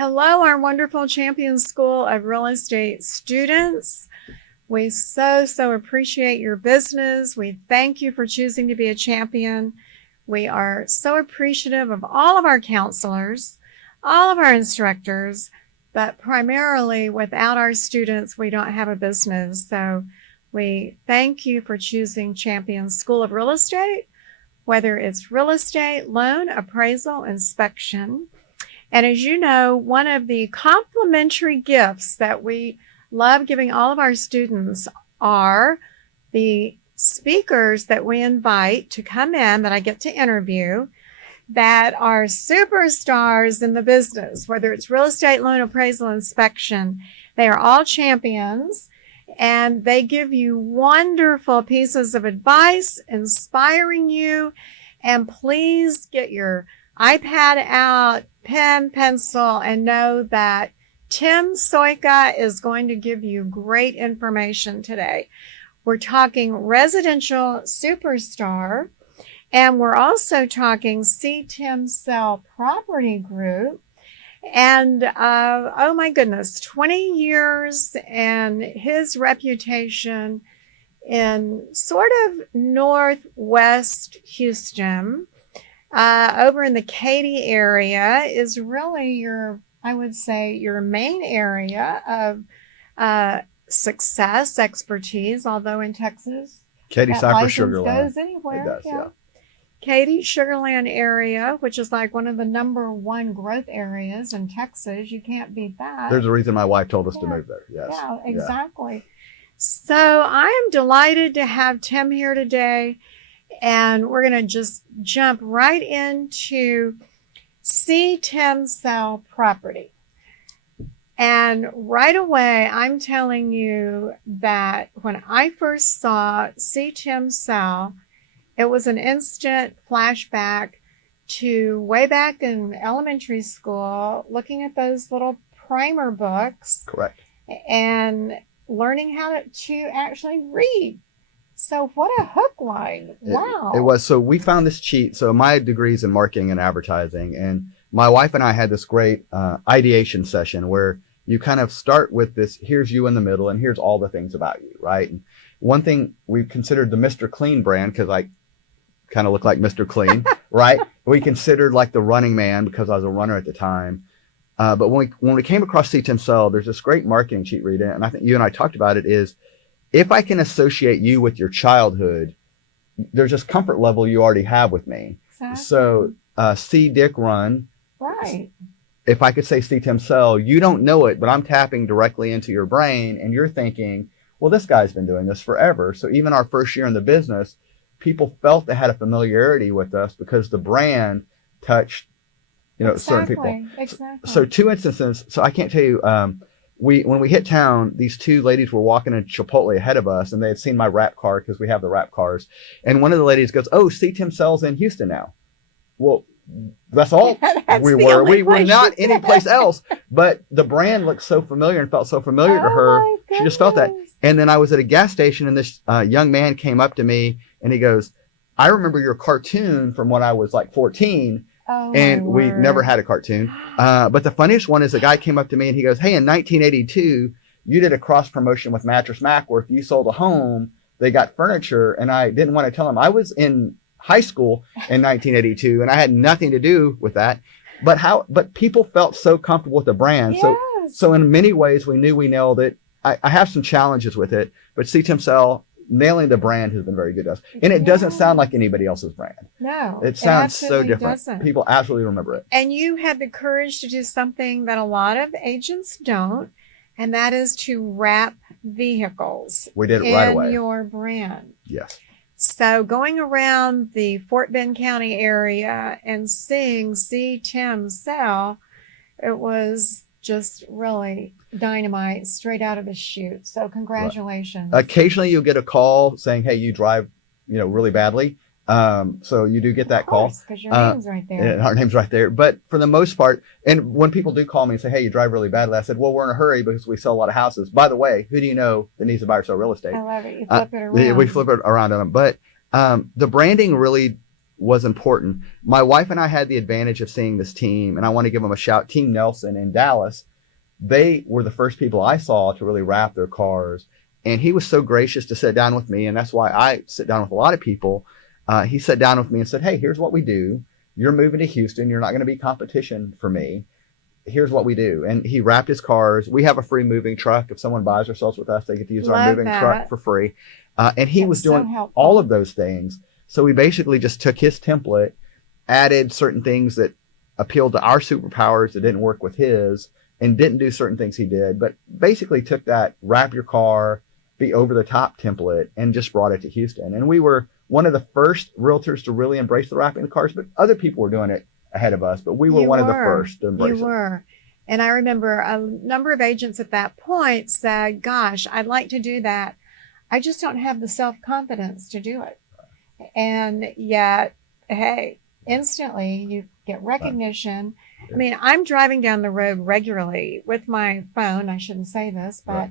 Hello, our wonderful Champion School of Real Estate students. We so appreciate your business. We thank you for choosing to be a champion. We are so appreciative of all of our counselors, all of our instructors, but primarily without our students, we don't have a business. So we thank you for choosing Champion School of Real Estate, whether it's real estate, loan, appraisal, inspection. And as you know, one of the complimentary gifts that we love giving all of our students are the speakers that we invite to come in that I get to interview that are superstars in the business, whether it's real estate, loan, appraisal, inspection. They are all champions and they give you wonderful pieces of advice, inspiring you. And please get your iPad out, pen, pencil, and know that Tim Sojka is going to give you great information today. We're talking residential superstar, and we're also talking Tim Sell Property Group. And oh my goodness, 20 years and his reputation in sort of northwest Houston. Over in the Katy area is really I would say your main area of success, expertise, although in Texas, Katy, Cypress, Sugarland goes anywhere. It does, yeah. Katy, Sugarland area, which is like one of the #1 growth areas in Texas. You can't beat that. There's a reason my wife told us to move there. Yes. Yeah, exactly. Yeah. So I am delighted to have Tim here today. And we're going to just jump right into Tim Sell Property. And right away, I'm telling you that when I first saw Tim Sell, it was an instant flashback to way back in elementary school, looking at those little primer books. Correct. And learning how to actually read. So what a hook line. Wow. It was. So we found this cheat. So my degree's in marketing and advertising. And my wife and I had this great ideation session where you kind of start with this, here's you in the middle, and here's all the things about you, right? And one thing we considered the Mr. Clean brand, because I kind of look like Mr. Clean, right? We considered like the Running Man because I was a runner at the time. But when we came across Tim Sell, there's this great marketing cheat, Rita, and I think you and I talked about it, is if I can associate you with your childhood, there's this comfort level you already have with me. Exactly. So see Dick run. Right. If I could say Tim Sell, you don't know it, but I'm tapping directly into your brain and you're thinking, well, this guy's been doing this forever. So even our first year in the business, people felt they had a familiarity with us because the brand touched, certain people. Exactly. So 2 instances. So I can't tell you, when we hit town, these 2 ladies were walking in Chipotle ahead of us, and they had seen my wrap car because we have the wrap cars. And one of the ladies goes, "Oh, Tim Sell's in Houston now." Well, that's all we were. We were not anyplace else. But the brand looked so familiar and felt so familiar to her. She just felt that. And then I was at a gas station, and this young man came up to me, and he goes, "I remember your cartoon from when I was like 14." Oh, and we never had a cartoon. But the funniest one is the guy came up to me and he goes, "Hey, in 1982, you did a cross promotion with Mattress Mac where if you sold a home, they got furniture." And I didn't want to tell him I was in high school in 1982 and I had nothing to do with that. But people felt so comfortable with the brand. Yes. So in many ways, we knew we nailed it. I have some challenges with it, but Tim Sell, nailing the brand has been very good to us. And it doesn't sound like anybody else's brand. No. It sounds so different. Doesn't. People absolutely remember it. And you had the courage to do something that a lot of agents don't, and that is to wrap vehicles. We did it right away. In your brand. Yes. So going around the Fort Bend County area and seeing Tim Sell, it was just really dynamite straight out of the chute. So congratulations. Right. Occasionally you'll get a call saying, "Hey, you drive, really badly." So you do get that call. Because your name's right there. Our name's right there. But for the most part, and when people do call me and say, "Hey, you drive really badly," I said, "Well, we're in a hurry because we sell a lot of houses." By the way, who do you know that needs to buy or sell real estate? I love it. You flip it around. We flip it around on them. But the branding really was important. My wife and I had the advantage of seeing this team, and I want to give them a shout. Team Nelson in Dallas, they were the first people I saw to really wrap their cars. And he was so gracious to sit down with me. And that's why I sit down with a lot of people. He sat down with me and said, hey, here's what we do. You're moving to Houston. You're not going to be competition for me. Here's what we do. And he wrapped his cars. We have a free moving truck. If someone buys or sells with us, they get to use our moving truck for free. And he was doing all of those things. So we basically just took his template, added certain things that appealed to our superpowers that didn't work with his, and didn't do certain things he did, but basically took that wrap your car, be over the top template and just brought it to Houston. And we were one of the first realtors to really embrace the wrapping the cars, but other people were doing it ahead of us, but we were one of the first to embrace it. You were. And I remember a number of agents at that point said, gosh, I'd like to do that. I just don't have the self-confidence to do it. And yet, hey, instantly you get recognition. I mean, I'm driving down the road regularly with my phone. I shouldn't say this, but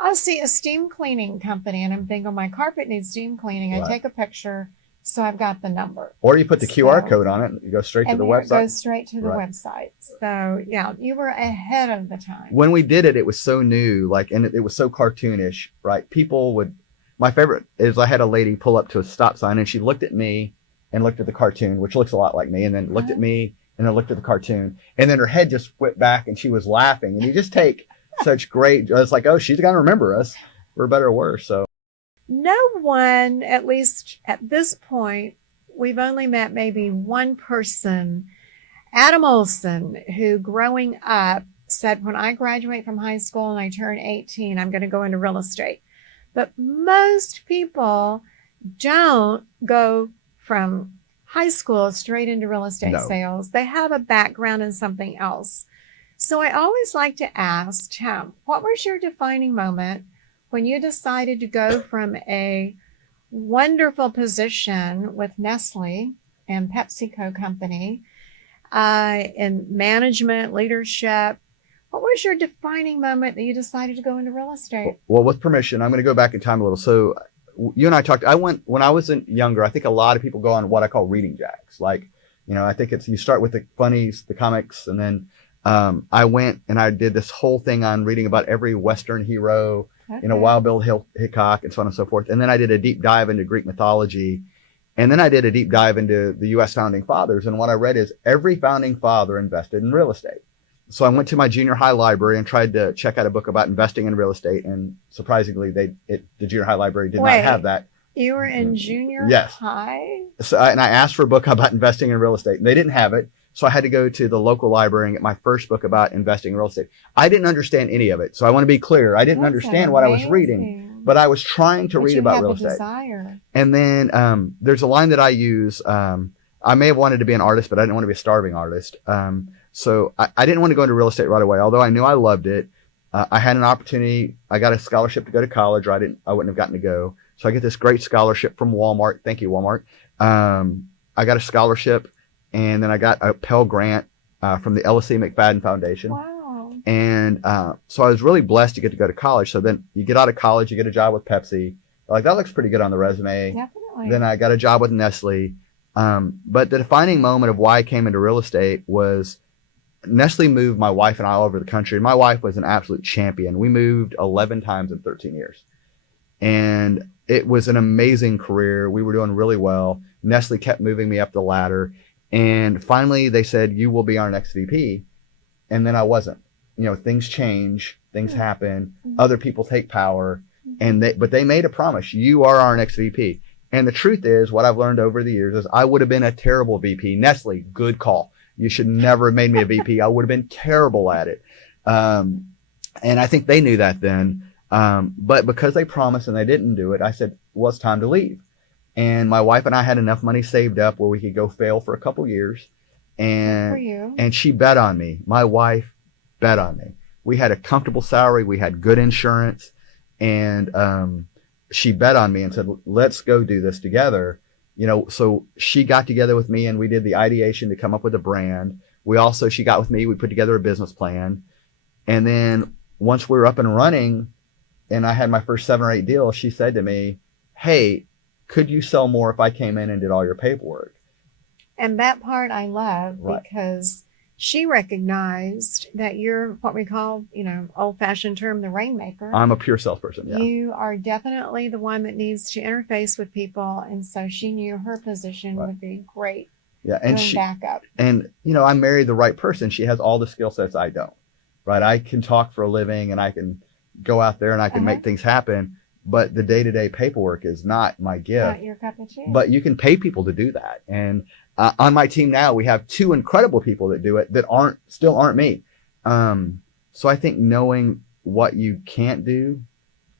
I'll see a steam cleaning company and I'm thinking, my carpet needs steam cleaning. I take a picture, so I've got the number. Or you put the QR code on it and you go straight to the website. It goes straight to the website. So yeah, you were ahead of the time. When we did it, it was so new, and it was so cartoonish, right? People would, my favorite is I had a lady pull up to a stop sign and she looked at me and looked at the cartoon, which looks a lot like me, and then looked at me and then looked at the cartoon, and then her head just whipped back and she was laughing. And you just take such great, it's like, oh, she's going to remember us for better or worse. So no one, at least at this point, we've only met maybe one person, Adam Olson, who growing up said, when I graduate from high school and I turn 18, I'm going to go into real estate. But most people don't go from high school straight into real estate sales. They have a background in something else. So I always like to ask, Tim, what was your defining moment when you decided to go from a wonderful position with Nestle and PepsiCo company in management, leadership? What was your defining moment that you decided to go into real estate? Well, with permission, I'm going to go back in time a little. So you and I talked, when I was younger, I think a lot of people go on what I call reading jacks. I think you start with the funnies, the comics, and then I went and I did this whole thing on reading about every Western hero, Wild Bill Hickok and so on and so forth. And then I did a deep dive into Greek mythology. And then I did a deep dive into the U.S. founding fathers. And what I read is every founding father invested in real estate. So I went to my junior high library and tried to check out a book about investing in real estate. And surprisingly, the junior high library did not have that. You were in junior high? So, and I asked for a book about investing in real estate and they didn't have it. So I had to go to the local library and get my first book about investing in real estate. I didn't understand any of it. So I want to be clear. I didn't understand what I was reading, but I was trying to read about real estate. Desire. And then there's a line that I use. I may have wanted to be an artist, but I didn't want to be a starving artist. So I didn't want to go into real estate right away, although I knew I loved it. I had an opportunity. I got a scholarship to go to college, or I wouldn't have gotten to go. So I get this great scholarship from Walmart. Thank you, Walmart. I got a scholarship. And then I got a Pell Grant from the LSE McFadden Foundation. Wow. And so I was really blessed to get to go to college. So then you get out of college, you get a job with Pepsi. Like, that looks pretty good on the resume. Definitely. Then I got a job with Nestle. But the defining moment of why I came into real estate was Nestle moved my wife and I all over the country. My wife was an absolute champion. We moved 11 times in 13 years. And it was an amazing career. We were doing really well. Nestle kept moving me up the ladder. And finally, they said, you will be our next VP. And then I wasn't. Things change, things happen, other people take power, but they made a promise. You are our next VP. And the truth is, what I've learned over the years is I would have been a terrible VP. Nestle, good call. You should never have made me a VP. I would have been terrible at it. And I think they knew that then. But because they promised and they didn't do it, I said, well, it's time to leave. And my wife and I had enough money saved up where we could go fail for a couple years. And she bet on me. My wife bet on me. We had a comfortable salary. We had good insurance. And she bet on me and said, let's go do this together. So she got together with me and we did the ideation to come up with a brand. She got with me, we put together a business plan. And then once we were up and running and I had my first 7 or 8 deals, she said to me, hey, could you sell more if I came in and did all your paperwork? And that part I love Right. because she recognized that you're what we call, old fashioned term, the rainmaker. I'm a pure salesperson. Yeah. You are definitely the one that needs to interface with people. And so she knew her position Right. would be great. Yeah. And doing backup. and I married the right person. She has all the skill sets I don't, right? I can talk for a living and I can go out there and I can make things happen. But the day-to-day paperwork is not my gift. Not your cup of tea. But you can pay people to do that. And on my team now, we have 2 incredible people that do it that still aren't me. So I think knowing what you can't do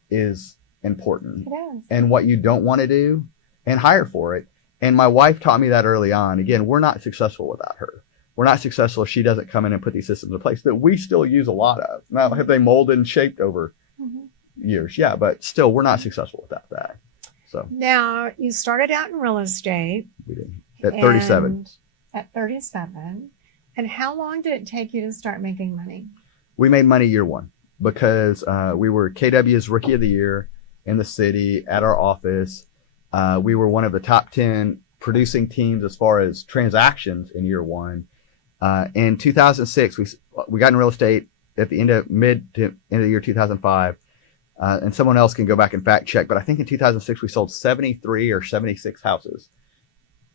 is important. It is. And what you don't want to do, and hire for it. And my wife taught me that early on. Again, we're not successful without her. We're not successful if she doesn't come in and put these systems in place that we still use a lot of. Now, have they molded and shaped over years? Yeah, but still, we're not successful without that. So Now, you started out in real estate. we did at 37. And at 37. And how long did it take you to start making money? We made money year 1 because we were KW's Rookie of the Year in the city at our office. We were one of the top 10 producing teams as far as transactions in year 1. In 2006, we got in real estate at the end of the year 2005. And someone else can go back and fact check, but I think in 2006 we sold 73 or 76 houses.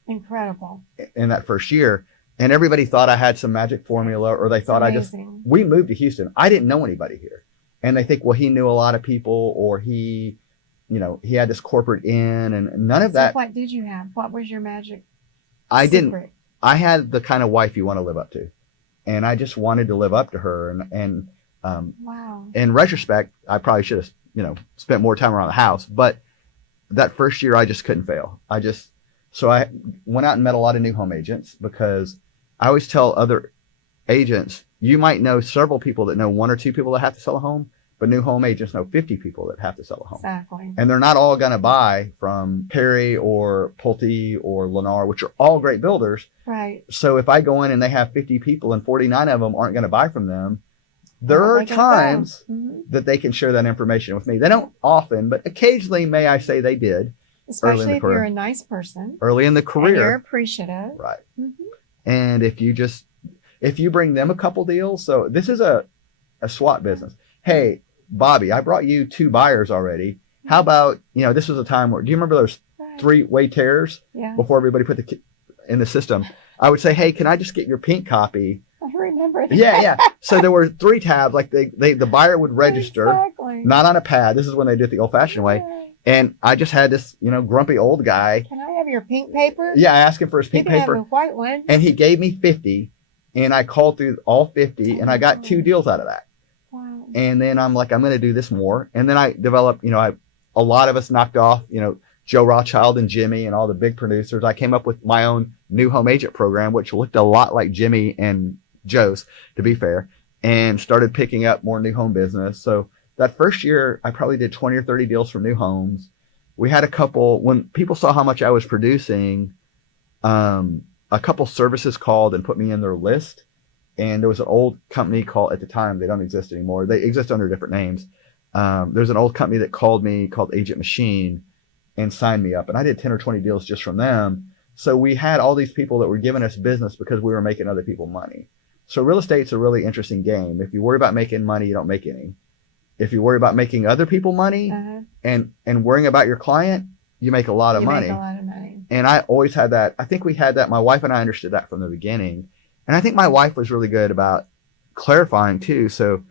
Incredible. In that first year. And everybody thought I had some magic formula, or they thought we moved to Houston. I didn't know anybody here. And they think, well, he knew a lot of people, or he had this corporate in, and none of that. What did you have? What was your magic I secret? didn't. I had the kind of wife you want to live up to. And I just wanted to live up to her. And wow. In retrospect, I probably should have, spent more time around the house. But that first year, I just couldn't fail. So I went out and met a lot of new home agents, because I always tell other agents, you might know several people that know 1 or 2 people that have to sell a home, but new home agents know 50 people that have to sell a home. Exactly. And they're not all going to buy from Perry or Pulte or Lennar, which are all great builders. Right. So if I go in and they have 50 people and 49 of them aren't going to buy from them, there are times that they can share that information with me. They don't often, but occasionally, may I say, they did. Especially if you're a nice person. Early in the career. And you're appreciative. Right. And if you bring them a couple deals, so this is a SWAT business. Hey, Bobby, I brought you 2 buyers already. How about, this was a time where, do you remember those 3-way tears before everybody put in the system? I would say, hey, can I just get your pink copy? I remember that. Yeah. So there were 3 tabs, like the buyer would register, not on a pad. This is when they did it the old fashioned way. And I just had this, grumpy old guy. Can I have your pink paper? Yeah, I asked him for his pink paper. Have a white one. And he gave me 50, and I called through all 50, and I got 2 deals out of that. Wow. And then I'm like, I'm going to do this more. And then I developed, a lot of us knocked off, Joe Rothschild and Jimmy and all the big producers. I came up with my own new home agent program, which looked a lot like Jimmy and Joe's, to be fair, and started picking up more new home business. So that first year, I probably did 20 or 30 deals from new homes. We had a couple, when people saw how much I was producing, a couple services called and put me in their list. And there was an old company called, at the time, they don't exist anymore. They exist under different names. There's an old company that called me called Agent Machine and signed me up. And I did 10 or 20 deals just from them. So we had all these people that were giving us business because we were making other people money. So real estate's a really interesting game. If you worry about making money, you don't make any. If you worry about making other people money and worrying about your client, you make a lot of money. Make a lot of money. And I always had that. I think we had that. My wife and I understood that from the beginning. And I think my wife was really good about clarifying too. So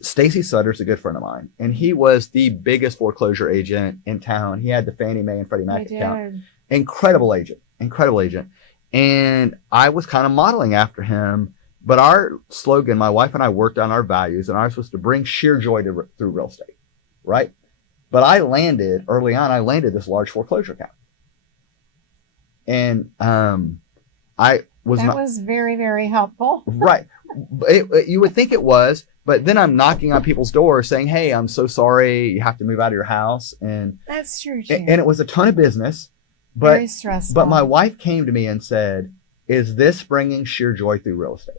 Stacy Sutter's a good friend of mine. And he was the biggest foreclosure agent in town. He had the Fannie Mae and Freddie Mac account. Incredible agent. And I was kind of modeling after him. But our slogan, my wife and I worked on our values, and ours was to bring sheer joy through real estate, right? But early on, I landed this large foreclosure account. And that was very, very helpful. Right. You would think it was, but then I'm knocking on people's doors saying, hey, I'm so sorry, you have to move out of your house. And that's true, too. And it was a ton of business. Very stressful. But my wife came to me and said, is this bringing sheer joy through real estate?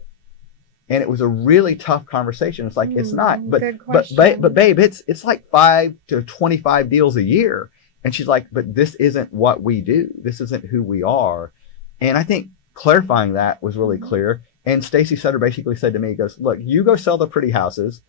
And it was a really tough conversation. It's like, it's not, but babe, it's like 5 to 25 deals a year. And she's like, but this isn't what we do. This isn't who we are. And I think clarifying that was really clear. And Stacy Sutter basically said to me, he goes, look, you go sell the pretty houses.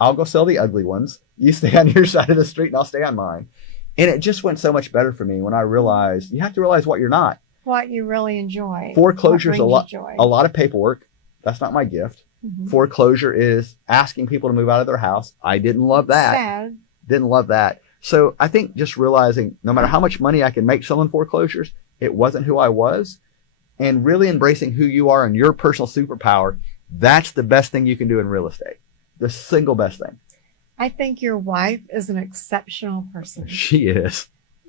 I'll go sell the ugly ones. You stay on your side of the street and I'll stay on mine. And it just went so much better for me when I realized you have to realize what you're not. What you really enjoy. Foreclosure is a joy. lot of paperwork. That's not my gift. Foreclosure is asking people to move out of their house. I didn't love that. Sad. Didn't love that. So I think just realizing no matter how much money I can make selling foreclosures, it wasn't who I was. And really embracing who you are and your personal superpower, that's the best thing you can do in real estate. The single best thing. I think your wife is an exceptional person. She is.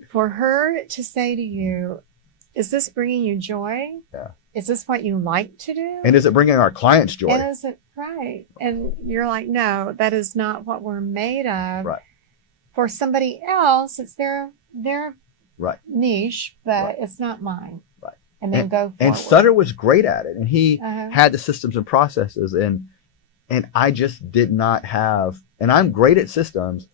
For her to say to you, is this bringing you joy? Yeah. Is this what you like to do? And is it bringing our clients joy? And is it right? And you're like, no, that is not what we're made of. Right. For somebody else, it's their Right. niche, but Right. it's not mine. Right. And then go forward. And Sutter was great at it. And he Uh-huh. had the systems and processes. And I just did not have, and I'm great at systems,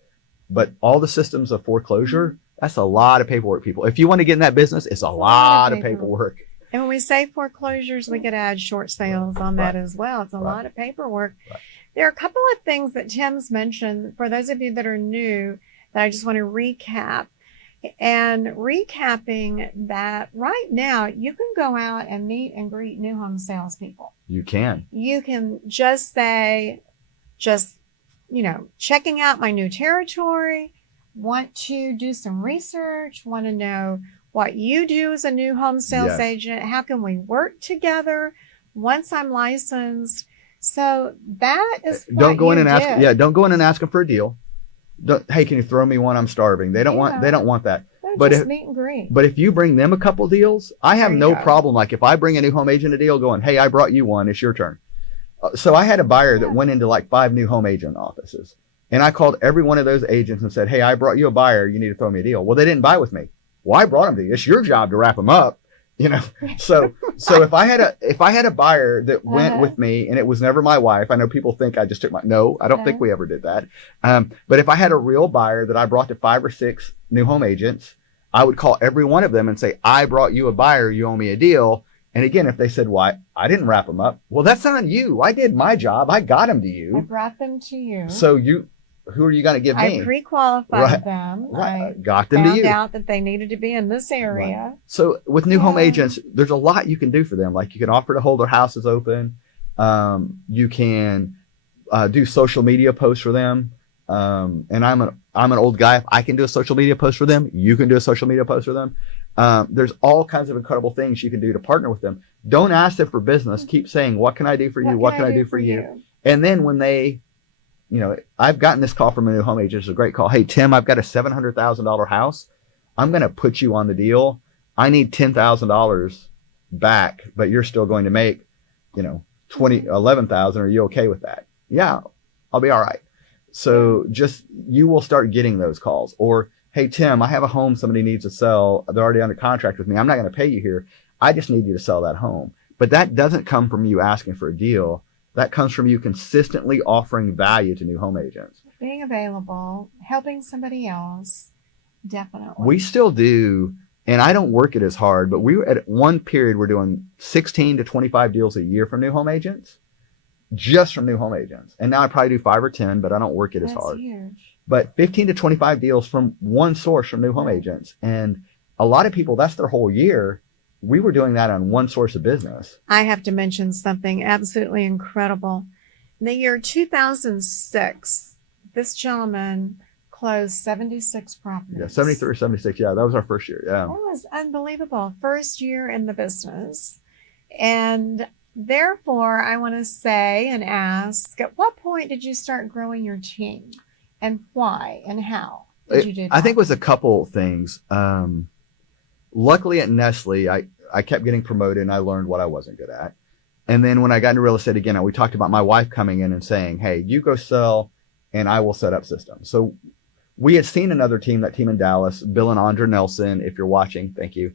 but all the systems of foreclosure, that's a lot of paperwork, people. If you want to get in that business, it's a lot of paperwork. And when we say foreclosures, we could add short sales on that as well. It's a lot of paperwork. Right. There are a couple of things that Tim's mentioned for those of you that are new that I just want to recap. And recapping that right now, you can go out and meet and greet new home salespeople. You can. You can just say, checking out my new territory, want to do some research, want to know what you do as a new home sales agent. How can we work together once I'm licensed? So that is what Don't go in you and ask. did. Yeah, don't go in and ask them for a deal. Hey, can you throw me one? I'm starving. They don't want that. No, But just if- meet and greet. But if you bring them a couple deals, I have There you no go. problem. Like if I bring a new home agent a deal going, hey, I brought you one, it's your turn. So I had a buyer that went into like 5 new home agent offices. And I called every one of those agents and said, hey, I brought you a buyer. You need to throw me a deal. Well, they didn't buy with me. Well, I brought them to you. It's your job to wrap them up. So if I had a buyer that went with me and it was never my wife, I know people think I just took no, I don't think we ever did that. But if I had a real buyer that I brought to 5 or 6 new home agents, I would call every one of them and say, I brought you a buyer, you owe me a deal. And again, if they said, why, I didn't wrap them up. Well, that's on you. I did my job. I got them to I you. brought them to you. So who are you going to give me? I pre-qualified them. Right. I Got them to you. found out that they needed to be in this area. Right. So with new home Yeah. agents, there's a lot you can do for them. Like you can offer to hold their houses open. You can do social media posts for them. And I'm an old guy. If I can do a social media post for them, you can do a social media post for them. There's all kinds of incredible things you can do to partner with them. Don't ask them for business. Keep saying, what can I do for you? What can I do for you? And then when they, I've gotten this call from a new home agent. It's a great call. Hey, Tim, I've got a $700,000 house. I'm going to put you on the deal. I need $10,000 back, but you're still going to make, $11,000. Are you okay with that? Yeah, I'll be all right. So just, you will start getting those calls. Or, hey, Tim, I have a home somebody needs to sell. They're already under contract with me. I'm not going to pay you here. I just need you to sell that home. But that doesn't come from you asking for a deal. That comes from you consistently offering value to new home agents. Being available, helping somebody else, definitely. We still do, and I don't work it as hard, but we were at one period, we're doing 16 to 25 deals a year from new home agents, just from new home agents. And now I probably do 5 or 10, but I don't work it as hard. That's huge. But 15 to 25 deals from one source from new home agents. And a lot of people, that's their whole year. We were doing that on one source of business. I have to mention something absolutely incredible. In the year 2006, this gentleman closed 76 properties. Yeah, 73 or 76. Yeah, that was our first year. Yeah. That was unbelievable. First year in the business. And therefore, I want to say and ask, at what point did you start growing your team? And why and how did you do that? I think it was a couple things. Luckily at Nestle, I kept getting promoted and I learned what I wasn't good at. And then when I got into real estate again, we talked about my wife coming in and saying, hey, you go sell and I will set up systems. So we had seen another team, that team in Dallas, Bill and Andra Nelson, if you're watching, thank you.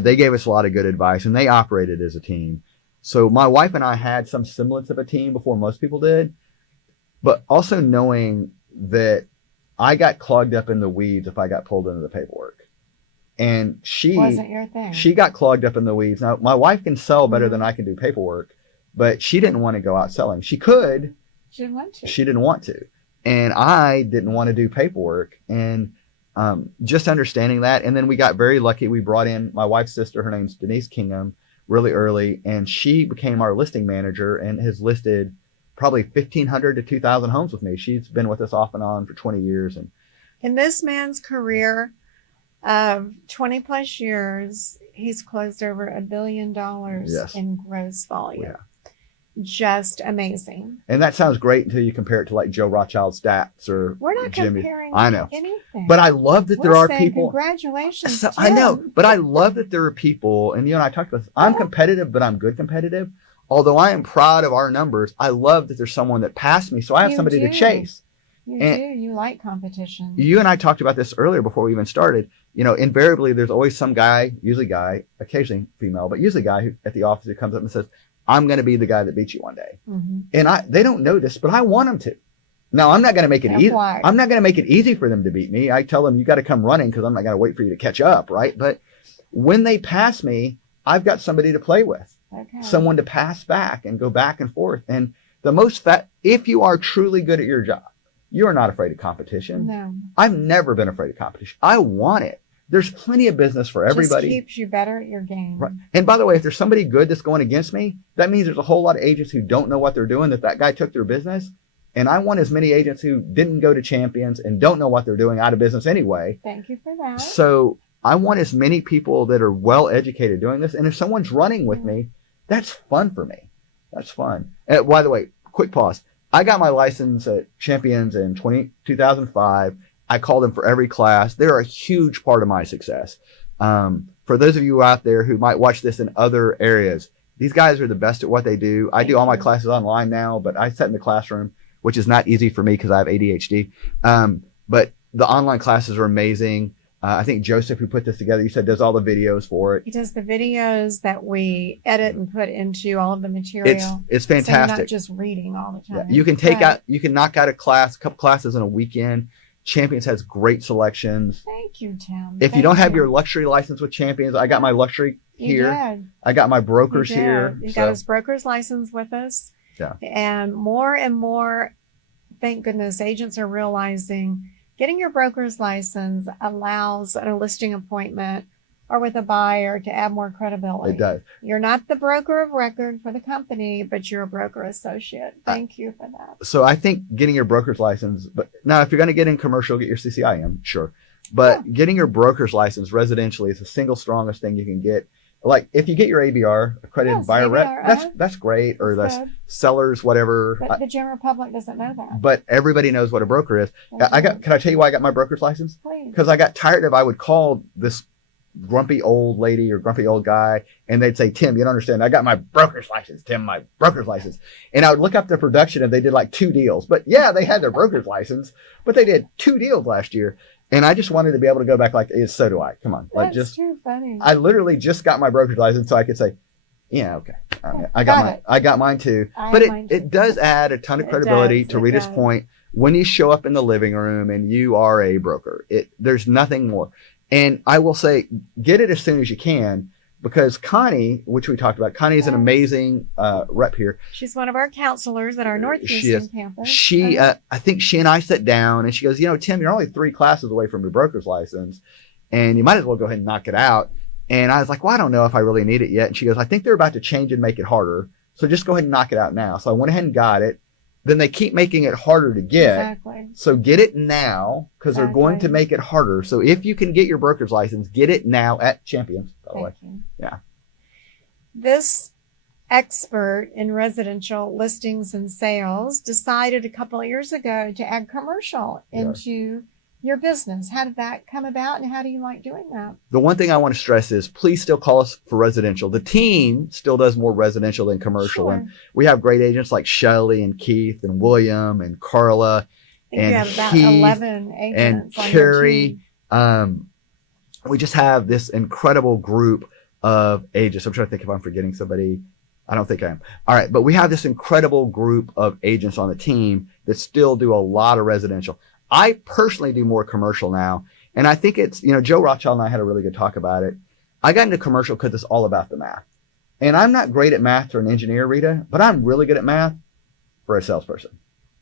They gave us a lot of good advice and they operated as a team. So my wife and I had some semblance of a team before most people did, but also knowing that I got clogged up in the weeds if I got pulled into the paperwork. And Wasn't your thing. she got clogged up in the weeds. Now, my wife can sell better than I can do paperwork, but she didn't want to go out selling. She could. She didn't want to. She didn't want to. And I didn't want to do paperwork. And just understanding that. And then we got very lucky. We brought in my wife's sister. Her name's Denise Kingham, really early. And she became our listing manager and has listed probably 1,500 to 2,000 homes with me. She's been with us off and on for 20 years. And in this man's career of 20 plus years, he's closed over $1 billion Yes. in gross volume. Yeah. Just amazing. And that sounds great until you compare it to like Joe Rothschild's stats or We're not Jimmy. comparing I know. anything. But I love that there We're are saying people. Congratulations. So, I know, Tim. but I love that there are people, and you and I talked about this. I'm competitive, but I'm good competitive. Although I am proud of our numbers, I love that there's someone that passed me, so I have You somebody to do. chase. You And- do. You like competition. You and I talked about this earlier before we even started. You know, invariably, there's always some guy, usually guy, occasionally female, but usually guy who at the office who comes up and says, I'm going to be the guy that beats you one day. Mm-hmm. And they don't know this, but I want them to. Now, I'm not going to make it easy. Why? I'm not going to make it easy for them to beat me. I tell them, you got to come running because I'm not going to wait for you to catch up, right? But when they pass me, I've got somebody to play with, Okay. someone to pass back and go back and forth. And if you are truly good at your job, you are not afraid of competition. No. I've never been afraid of competition. I want it. There's plenty of business for everybody. Just keeps you better at your game. Right. And by the way, if there's somebody good that's going against me, that means there's a whole lot of agents who don't know what they're doing, that guy took their business. And I want as many agents who didn't go to Champions and don't know what they're doing out of business anyway. Thank you for that. So I want as many people that are well educated doing this. And if someone's running with me, that's fun for me. That's fun. And by the way, quick pause. I got my license at Champions in 2005. I call them for every class. They're a huge part of my success. For those of you out there who might watch this in other areas, these guys are the best at what they do. I do all my classes online now, but I sit in the classroom, which is not easy for me because I have ADHD. But the online classes are amazing. I think Joseph, who put this together, you said does all the videos for it. He does the videos that we edit and put into all of the material. It's So you're fantastic. not just reading all the Yeah, time. you can knock out a couple classes in a weekend. Champions has great selections. Thank you, Tim. If you don't have your luxury license with Champions, I got my luxury You here. did. I got my brokers You did. here. You So, got his broker's license with us. Yeah. And more, thank goodness, agents are realizing getting your broker's license allows at a listing appointment or with a buyer to add more credibility. it does. You're not the broker of record for the company, but you're a broker associate. Thank you for that. So I think getting your broker's license, but now if you're going to get in commercial, get your CCIM, sure. But getting your broker's license residentially is the single strongest thing you can get. Like if you get your ABR, accredited Yes, buyer rep, ABR, that's great, or That's that's good. sellers, whatever. But the general public doesn't know that. But everybody knows what a broker is. Can I tell you why I got my broker's license? Please. Because I got tired of, I would call this grumpy old lady or grumpy old guy and they'd say, Tim, you don't understand. I got my broker's license, Tim, my broker's license. And I would look up the production and they did like 2 deals. But yeah, they had their broker's license, but they did 2 deals last year. And I just wanted to be able to go back like, so do I. Come on. Like That's too funny. I literally just got my broker's license so I could say, yeah, okay. I got mine too. But it does add a ton of credibility to Rita's point. When you show up in the living room and you are a broker, there's nothing more. And I will say, get it as soon as you can, because Connie, which we talked about, Connie is an amazing rep here. She's one of our counselors at our Northeastern campus. I think she and I sat down and she goes, Tim, you're only 3 classes away from your broker's license and you might as well go ahead and knock it out. And I was like, well, I don't know if I really need it yet. And she goes, I think they're about to change and make it harder. So just go ahead and knock it out now. So I went ahead and got it. Then they keep making it harder to get. Exactly. So get it now because they're going to make it harder. So if you can get your broker's license, get it now at Champions, by the way. Yeah. This expert in residential listings and sales decided a couple of years ago to add commercial into your business. How did that come about and how do you like doing that? The one thing I want to stress is please still call us for residential. The team still does more residential than commercial. Sure. And we have great agents like Shelley and Keith and William and Carla and you have about Heath 11 agents and on your Carrie. team. We just have this incredible group of agents. I'm trying to think if I'm forgetting somebody. I don't think I am. All right. But we have this incredible group of agents on the team that still do a lot of residential. I personally do more commercial now. And I think it's, Joe Rothschild and I had a really good talk about it. I got into commercial because it's all about the math. And I'm not great at math for an engineer, Rita, but I'm really good at math for a salesperson.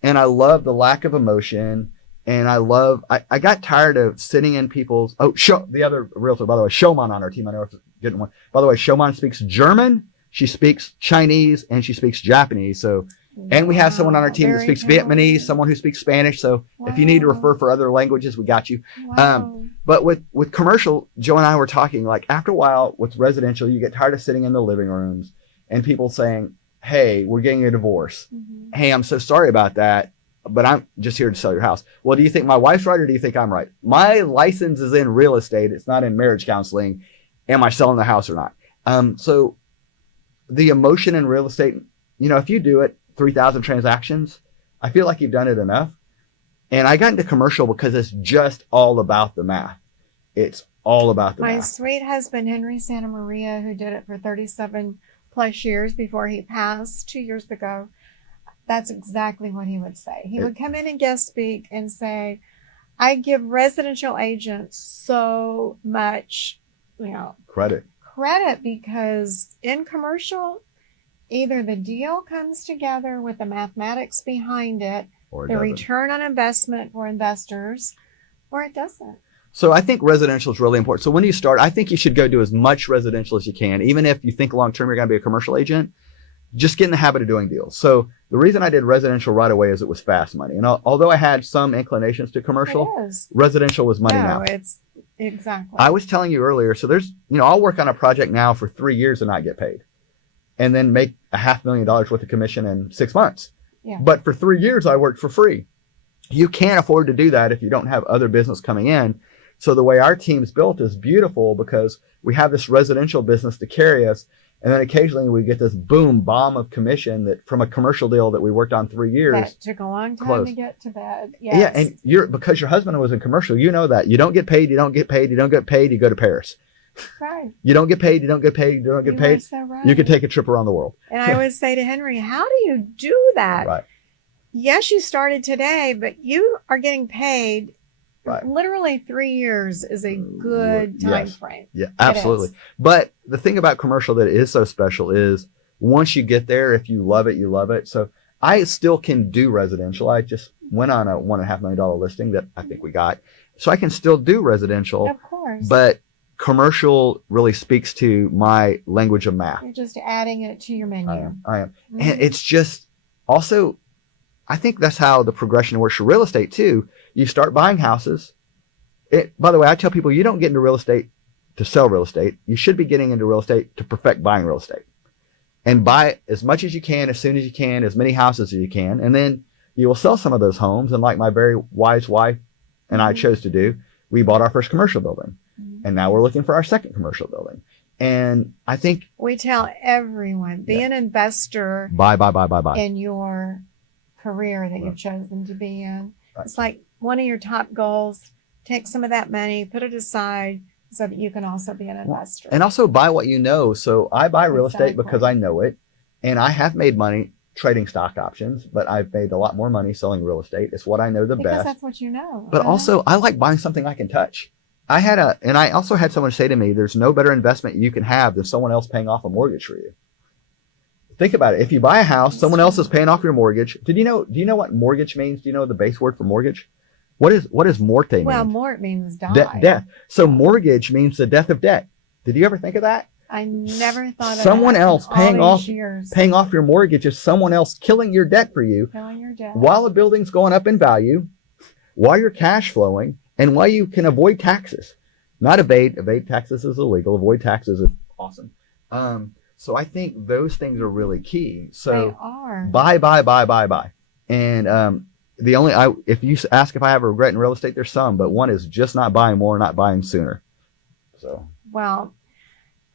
And I love the lack of emotion. And I got tired of sitting in people's, the other realtor, by the way, Shoman on our team. I know if it's a good one. By the way, Shoman speaks German, she speaks Chinese, and she speaks Japanese. So, and we have someone on our team that speaks Vietnamese, someone who speaks Spanish. So if you need to refer for other languages, we got you. But with commercial, Joe and I were talking, like after a while with residential, you get tired of sitting in the living rooms and people saying, hey, we're getting a divorce. Mm-hmm. Hey, I'm so sorry about that, but I'm just here to sell your house. Well, do you think my wife's right or do you think I'm right? My license is in real estate. It's not in marriage counseling. Am I selling the house or not? So the emotion in real estate, if you do it, 3,000 transactions, I feel like you've done it enough. And I got into commercial because it's just all about the math. It's all about the math. My sweet husband, Henry Santa Maria, who did it for 37 plus years before he passed 2 years ago, that's exactly what he would say. He would come in and guest speak and say, I give residential agents so much, credit because in commercial, either the deal comes together with the mathematics behind it, or the return on investment for investors, or it doesn't. So I think residential is really important. So when you start, I think you should go do as much residential as you can. Even if you think long-term you're going to be a commercial agent, just get in the habit of doing deals. So the reason I did residential right away is it was fast money. And although I had some inclinations to commercial, residential was money now. It's exactly. I was telling you earlier, so there's, I'll work on a project now for 3 years and not get paid. And then make $500,000 worth of commission in 6 months. Yeah. But for 3 years, I worked for free. You can't afford to do that if you don't have other business coming in. So the way our team's built is beautiful because we have this residential business to carry us. And then occasionally we get this boom bomb of commission that from a commercial deal that we worked on 3 years. That took a long time to get to bed. Yes. Yeah. And because your husband was in commercial, you know that. You don't get paid, you don't get paid, you don't get paid, you go to Paris. Right. You don't get paid, you don't get paid, you don't get paid. So right. You could take a trip around the world. And I always say to Henry, how do you do that? Right. Yes, you started today, but you are getting paid. Right. Literally 3 years is a good time frame. Yeah, absolutely. But the thing about commercial that is so special is once you get there, if you love it, you love it. So I still can do residential. I just went on a $1.5 million listing that I think we got. So I can still do residential. Of course. But commercial really speaks to my language of math. You're just adding it to your menu. I am. Mm-hmm. And it's just also, I think that's how the progression works for real estate too. You start buying houses. By the way, I tell people you don't get into real estate to sell real estate. You should be getting into real estate to perfect buying real estate. And buy as much as you can, as soon as you can, as many houses as you can. And then you will sell some of those homes. And like my very wise wife and I chose to do, we bought our first commercial building. And now we're looking for our second commercial building. And I think we tell everyone, be an investor. Buy. In your career that you've chosen to be in. Right. It's like one of your top goals, take some of that money, put it aside so that you can also be an investor. And also buy what you know. So I buy real estate because I know it. And I have made money trading stock options, but I've made a lot more money selling real estate. It's what I know the best. Because that's what you know. But also I like buying something I can touch. I also had someone say to me, there's no better investment you can have than someone else paying off a mortgage for you. Think about it. If you buy a house, someone else is paying off your mortgage. Do you know what mortgage means? Do you know the base word for mortgage? What does morte mean? Well, mort means die. Death. So mortgage means the death of debt. Did you ever think of that? I never thought of someone else paying off your mortgage is someone else killing your debt for you. Killing your debt. While the building's going up in value, while you're cash flowing, and while you can avoid taxes. Not evade taxes is illegal. Avoid taxes is awesome. So I think those things are really key. So they are. Buy. And if you ask if I have a regret in real estate, there's some, but one is just not buying more, not buying sooner. So. Well,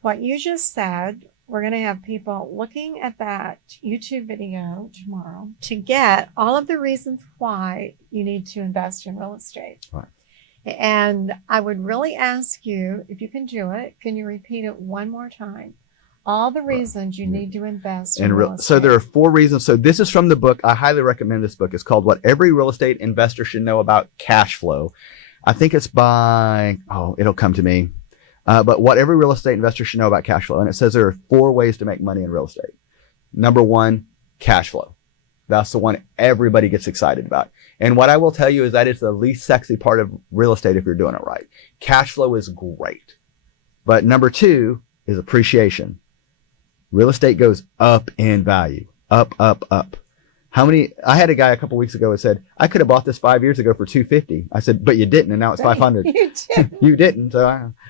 what you just said, we're going to have people looking at that YouTube video tomorrow to get all of the reasons why you need to invest in real estate. Right. And I would really ask you, if you can do it, can you repeat it one more time? All the reasons you need to invest in real estate. So there are 4 reasons. So this is from the book. I highly recommend this book. It's called What Every Real Estate Investor Should Know About Cash Flow. I think it's by, it'll come to me. But what every real estate investor should know about cash flow. And it says there are 4 ways to make money in real estate. Number 1, cash flow. That's the one everybody gets excited about. And what I will tell you is that it's the least sexy part of real estate if you're doing it right. Cash flow is great. But number 2 is appreciation. Real estate goes up in value. Up, up, up. I had a guy a couple weeks ago who said, I could have bought this 5 years ago for $250. I said, but you didn't, and now it's $500. You did. You didn't.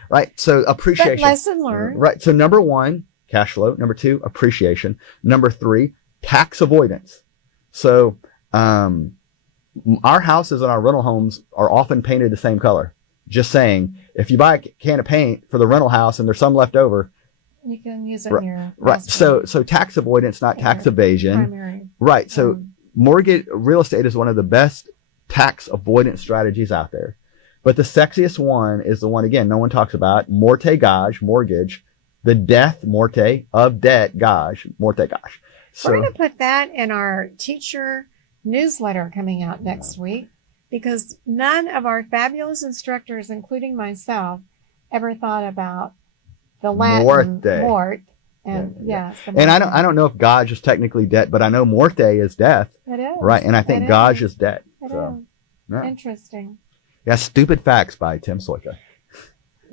Right. So appreciation. But lesson learned. Right. So number 1, cash flow. Number 2, appreciation. Number 3, tax avoidance. So, our houses and our rental homes are often painted the same color. Just saying, if you buy a can of paint for the rental house and there's some left over, you can use it in your right. So tax avoidance, not tax evasion. Primary. Right. So real estate is one of the best tax avoidance strategies out there. But the sexiest one is the one, again, no one talks about, mortgage, mortgage, the death, morte, of debt, mortgage. So we're going to put that in our teacher newsletter coming out next week, because none of our fabulous instructors, including myself, ever thought about the Latin mort. And yes. And I don't know if gage is technically debt, but I know morte is death. It is. Right. And I think gage is debt. It is. Yeah. Interesting. Yeah. Stupid Facts by Tim Sojka.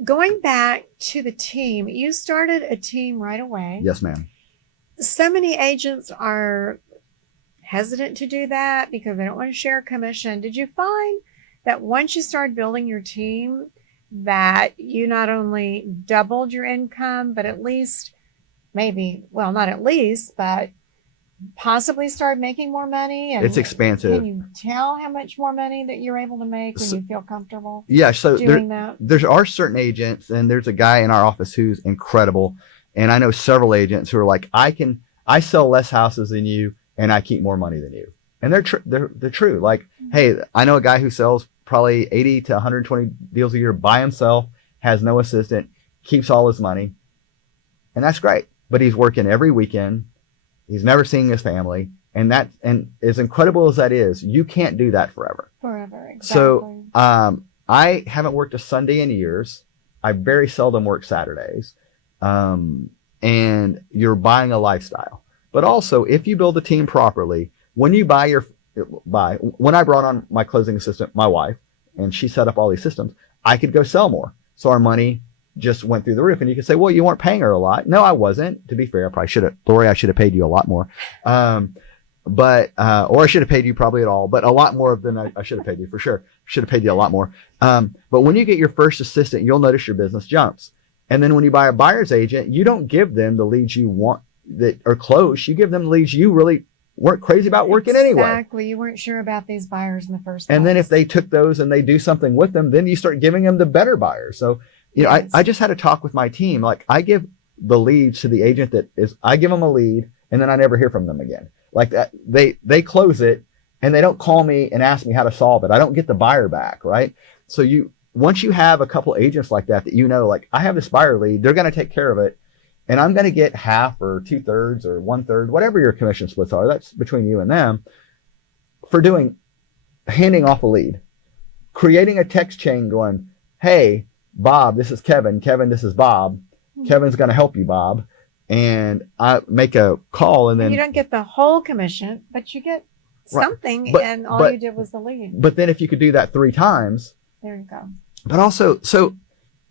Going back to the team, you started a team right away. Yes, ma'am. So many agents are hesitant to do that because they don't want to share commission. Did you find that once you started building your team, that you not only doubled your income, but at least not at least, but possibly started making more money? And it's expansive. Can you tell how much more money that you're able to make when you feel comfortable? Yeah. So doing that? There are certain agents, and there's a guy in our office who's incredible. And I know several agents who are like, I sell less houses than you, and I keep more money than you. And they're true. Like, hey, I know a guy who sells probably 80 to 120 deals a year by himself, has no assistant, keeps all his money. And that's great. But he's working every weekend. He's never seeing his family. And as incredible as that is, you can't do that forever. Forever, exactly. So I haven't worked a Sunday in years. I very seldom work Saturdays. And you're buying a lifestyle. But also, if you build a team properly, when you when I brought on my closing assistant, my wife, and she set up all these systems, I could go sell more. So our money just went through the roof. And you could say, well, you weren't paying her a lot. No, I wasn't. To be fair, I probably should have, Lori, I should have paid you a lot more. Or I should have paid you probably at all, but a lot more than I should have paid you for sure. Should have paid you a lot more. But when you get your first assistant, you'll notice your business jumps. And then when you buy a buyer's agent, you don't give them the leads you want that are close. You give them the leads you really weren't crazy about working anyway. Exactly. You weren't sure about these buyers in the first place. And then if they took those and they do something with them, then you start giving them the better buyers. So, yes. I just had a talk with my team. Like, I give the leads to the agent I give them a lead, and then I never hear from them again. Like that, they close it and they don't call me and ask me how to solve it. I don't get the buyer back, right? So once you have a couple agents like that, like, I have this buyer lead, they're going to take care of it, and I'm going to get half or 2/3 or 1/3, whatever your commission splits are. That's between you and them for handing off a lead, creating a text chain going, hey, Bob, this is Kevin. Kevin, this is Bob. Kevin's going to help you, Bob. And I make a call, and then you don't get the whole commission, but you get something, right. And all you did was the lead. But then if you could do that 3 times. There you go. But also, so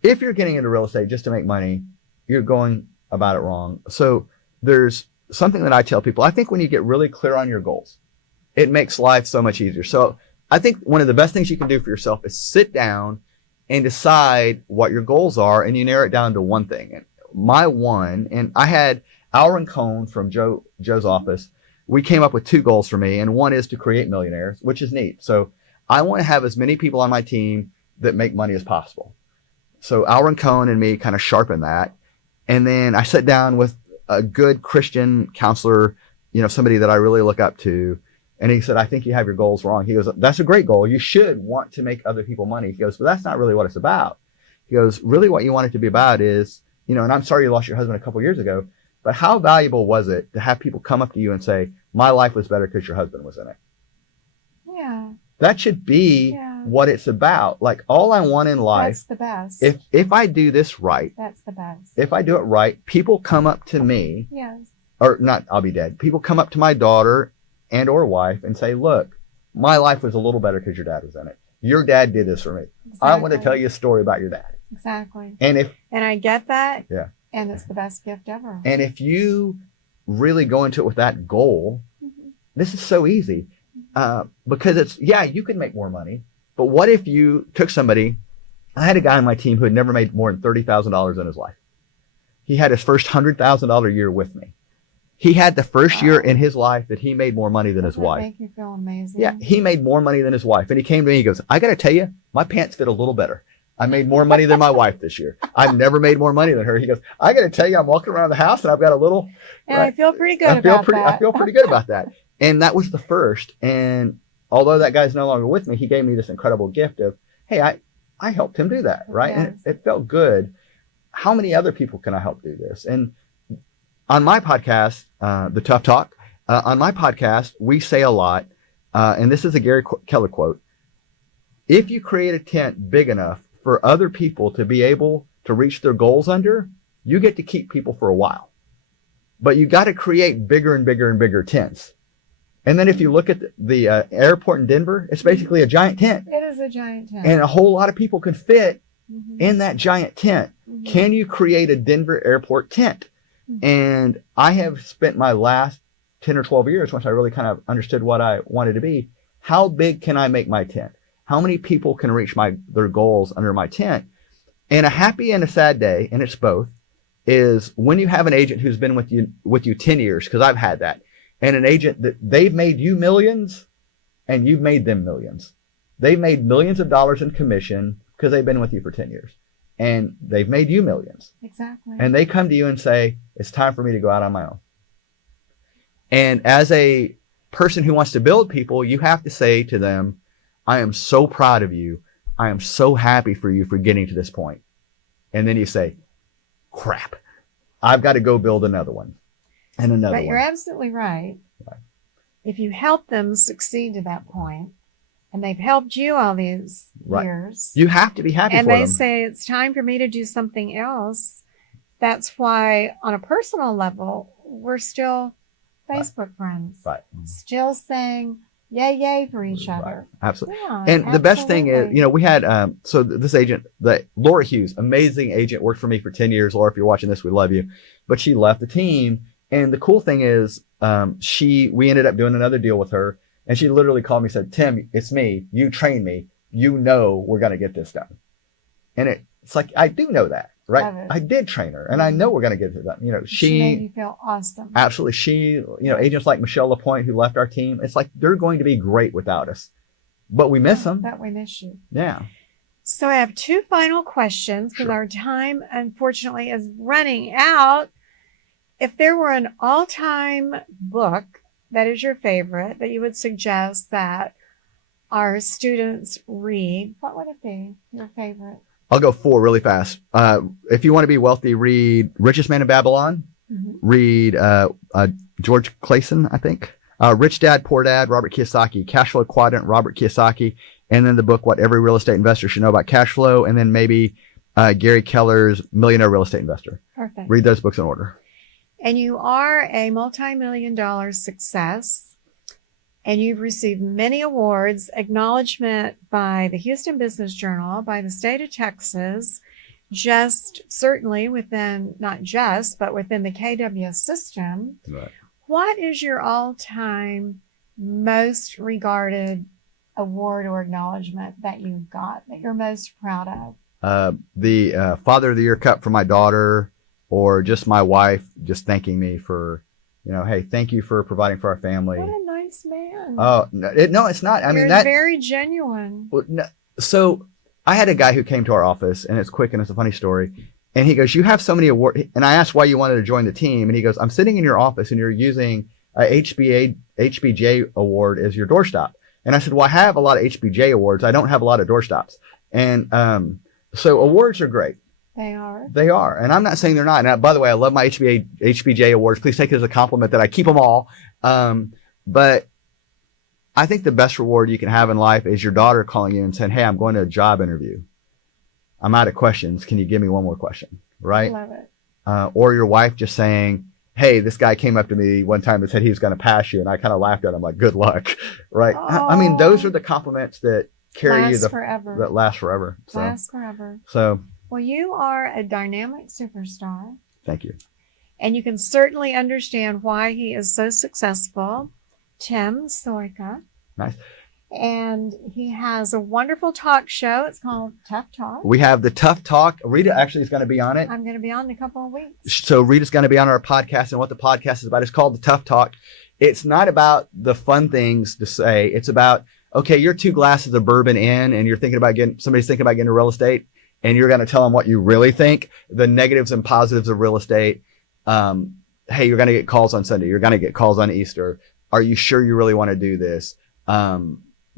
if you're getting into real estate just to make money, you're going about it wrong. So there's something that I tell people. I think when you get really clear on your goals, it makes life so much easier. So I think one of the best things you can do for yourself is sit down and decide what your goals are, and you narrow it down to one thing. And my one, and I had Alron Cohn from Joe's office. We came up with 2 goals for me, and one is to create millionaires, which is neat. So I want to have as many people on my team that make money as possible. So Alron Cohn and me kind of sharpen that. And then I sat down with a good Christian counselor, somebody that I really look up to. And he said, I think you have your goals wrong. He goes, that's a great goal. You should want to make other people money. He goes, but that's not really what it's about. He goes, really what you want it to be about is, and I'm sorry you lost your husband a couple years ago, but how valuable was it to have people come up to you and say, my life was better because your husband was in it? Yeah. That should be what it's about. Like all I want in life, that's the best. if I do this right, That's the best. if I do it right, people come up to me, Yes. or not, I'll be dead. People come up to my daughter and or wife and say, look, my life was a little better because your dad was in it. Your dad did this for me. Exactly. I want to tell you a story about your dad. Exactly. And I get that. Yeah. And it's the best gift ever. And if you really go into it with that goal, Mm-hmm. this is so easy. Because you can make more money, but what if you took somebody? I had a guy on my team who had never made more than $30,000 in his life. He had his first $100,000 year with me. He had the first year in his life that he made more money than his wife. Make you feel amazing. Yeah, he made more money than his wife. And he came to me, he goes, I got to tell you, my pants fit a little better. I made more money than my wife this year. I've never made more money than her. He goes, I got to tell you, I'm walking around the house and I've got a little. And right, I feel pretty good about that. I feel pretty good about that. And that was the first. And although that guy's no longer with me, he gave me this incredible gift of, hey, I helped him do that, right? Yes. And it felt good. How many other people can I help do this? And on my podcast, The Tough Talk, on my podcast, we say a lot, and this is a Gary Keller quote, if you create a tent big enough for other people to be able to reach their goals under, you get to keep people for a while. But you got to create bigger and bigger and bigger tents. And then if you look at the airport in Denver, it's basically a giant tent. It is a giant tent. And a whole lot of people can fit in that giant tent. Mm-hmm. Can you create a Denver airport tent? Mm-hmm. And I have spent my last 10 or 12 years, once I really kind of understood what I wanted to be, how big can I make my tent? How many people can reach their goals under my tent? And a happy and a sad day, and it's both, is when you have an agent who's been with you 10 years, because I've had that, and an agent that they've made you millions and you've made them millions. They've made millions of dollars in commission because they've been with you for 10 years. And they've made you millions. Exactly. And they come to you and say, it's time for me to go out on my own. And as a person who wants to build people, you have to say to them, I am so proud of you. I am so happy for you for getting to this point. And then you say, crap, I've got to go build another one and another one. But you're absolutely right. If you help them succeed to that point, and they've helped you all these years, you have to be happy for them. And they say, it's time for me to do something else. That's why, on a personal level, we're still Facebook friends. Right. Still saying yay for each other. Absolutely. Yeah, and the best thing is, we had, so this agent, Laura Hughes, amazing agent, worked for me for 10 years. Laura, if you're watching this, we love you. But she left the team. And the cool thing is, we ended up doing another deal with her. And she literally called me and said, Tim, it's me. You train me. You know we're going to get this done. And it's like, I do know that, right? I did train her, and I know we're going to get it done. She made you feel awesome. Absolutely. Agents like Michelle Lapointe, who left our team, it's like they're going to be great without us. But we miss them. That we miss you. Yeah. So I have two final questions because our time, unfortunately, is running out. If there were an all-time book that is your favorite that you would suggest that our students read, what would it be, your favorite? I'll go 4 really fast. If you want to be wealthy, read Richest Man in Babylon. Mm-hmm. Read George Clason, I think. Rich Dad, Poor Dad, Robert Kiyosaki. Cash Flow Quadrant, Robert Kiyosaki. And then the book, What Every Real Estate Investor Should Know About Cash Flow. And then maybe Gary Keller's Millionaire Real Estate Investor. Perfect. Read those books in order. And you are a multi-million-dollar success, and you've received many awards, acknowledgement by the Houston Business Journal, by the state of Texas, just certainly within, not just, but within the KW system. Right. What is your all-time most regarded award or acknowledgement that you've got, that you're most proud of? The Father of the Year Cup for my daughter, or just my wife just thanking me for, hey, thank you for providing for our family. What a nice man. Oh, no, it's not. I mean, that's very genuine. So I had a guy who came to our office, and it's quick and it's a funny story. And he goes, you have so many awards. And I asked why you wanted to join the team. And he goes, I'm sitting in your office and you're using a HBJ award as your doorstop. And I said, well, I have a lot of HBJ awards. I don't have a lot of doorstops. And so awards are great. They are. They are. And I'm not saying they're not. And by the way, I love my HBJ awards. Please take it as a compliment that I keep them all. But I think the best reward you can have in life is your daughter calling you and saying, hey, I'm going to a job interview. I'm out of questions. Can you give me one more question? Right? Love it. Or your wife just saying, hey, this guy came up to me one time and said he was going to pass you. And I kind of laughed at him like, good luck. Right. I mean, those are the compliments that carry Last you forever. that last forever. So, Last forever. So Well, you are a dynamic superstar, thank you. and you can certainly understand why he is so successful. Tim Sojka. Nice. And he has a wonderful talk show. It's called Tough Talk. We have the Tough Talk. Rita actually is going to be on it. I'm going to be on in a couple of weeks. So Rita's going to be on our podcast, and what the podcast is about is called the Tough Talk. It's not about the fun things to say. It's about, okay, you're 2 glasses of bourbon in, and somebody's thinking about getting into real estate, and you're going to tell them what you really think, the negatives and positives of real estate. Hey, you're going to get calls on Sunday. You're going to get calls on Easter. Are you sure you really want to do this?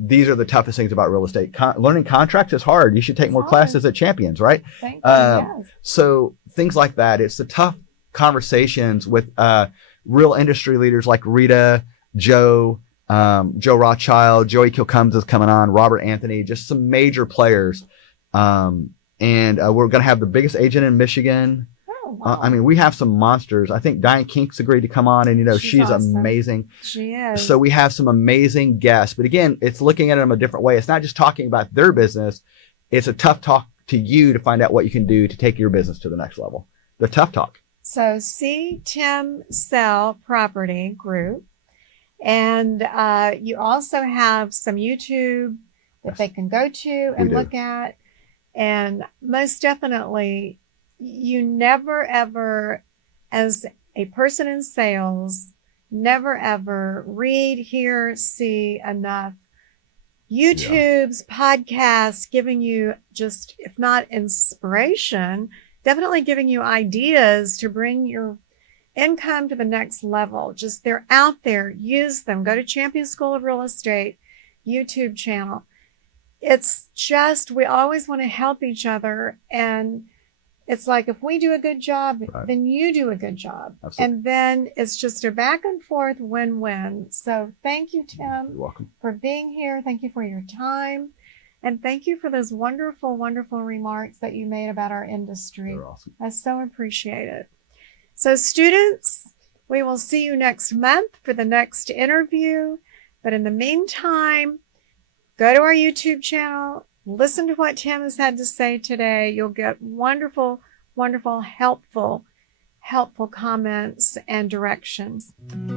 These are the toughest things about real estate. Learning contracts is hard. You should take more classes at Champions, right? Thank you. Yes. So things like that. It's the tough conversations with real industry leaders like Rita, Joe Rothschild, Joey Kilcombs is coming on, Robert Anthony, just some major players. And we're going to have the biggest agent in Michigan. Wow. I mean, we have some monsters. I think Diane Kink's agreed to come on, and she's awesome. amazing. She is. So we have some amazing guests. But again, it's looking at them a different way. It's not just talking about their business. It's a tough talk to you to find out what you can do to take your business to the next level. The tough talk. So see Tim Sell Property Group. And you also have some YouTube that they can go to and look at. And most definitely, you never ever, as a person in sales, never ever read, hear, see enough YouTube's podcasts giving you just, if not inspiration, definitely giving you ideas to bring your income to the next level. Just they're out there. Use them. Go to Champion School of Real Estate YouTube channel. It's just, we always want to help each other, and it's like, if we do a good job, then you do a good job. Absolutely. And then it's just a back and forth win-win. So thank you, Tim, You're welcome. for being here. Thank you for your time. And thank you for those wonderful, wonderful remarks that you made about our industry. You're awesome. I so appreciate it. So students, we will see you next month for the next interview. But in the meantime, go to our YouTube channel. Listen to what Tim has had to say today. You'll get wonderful, wonderful, helpful comments and directions.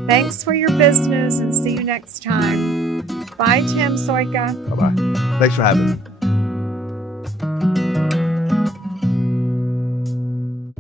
Thanks for your business, and see you next time. Bye, Tim Sojka. Bye-bye. Thanks for having me.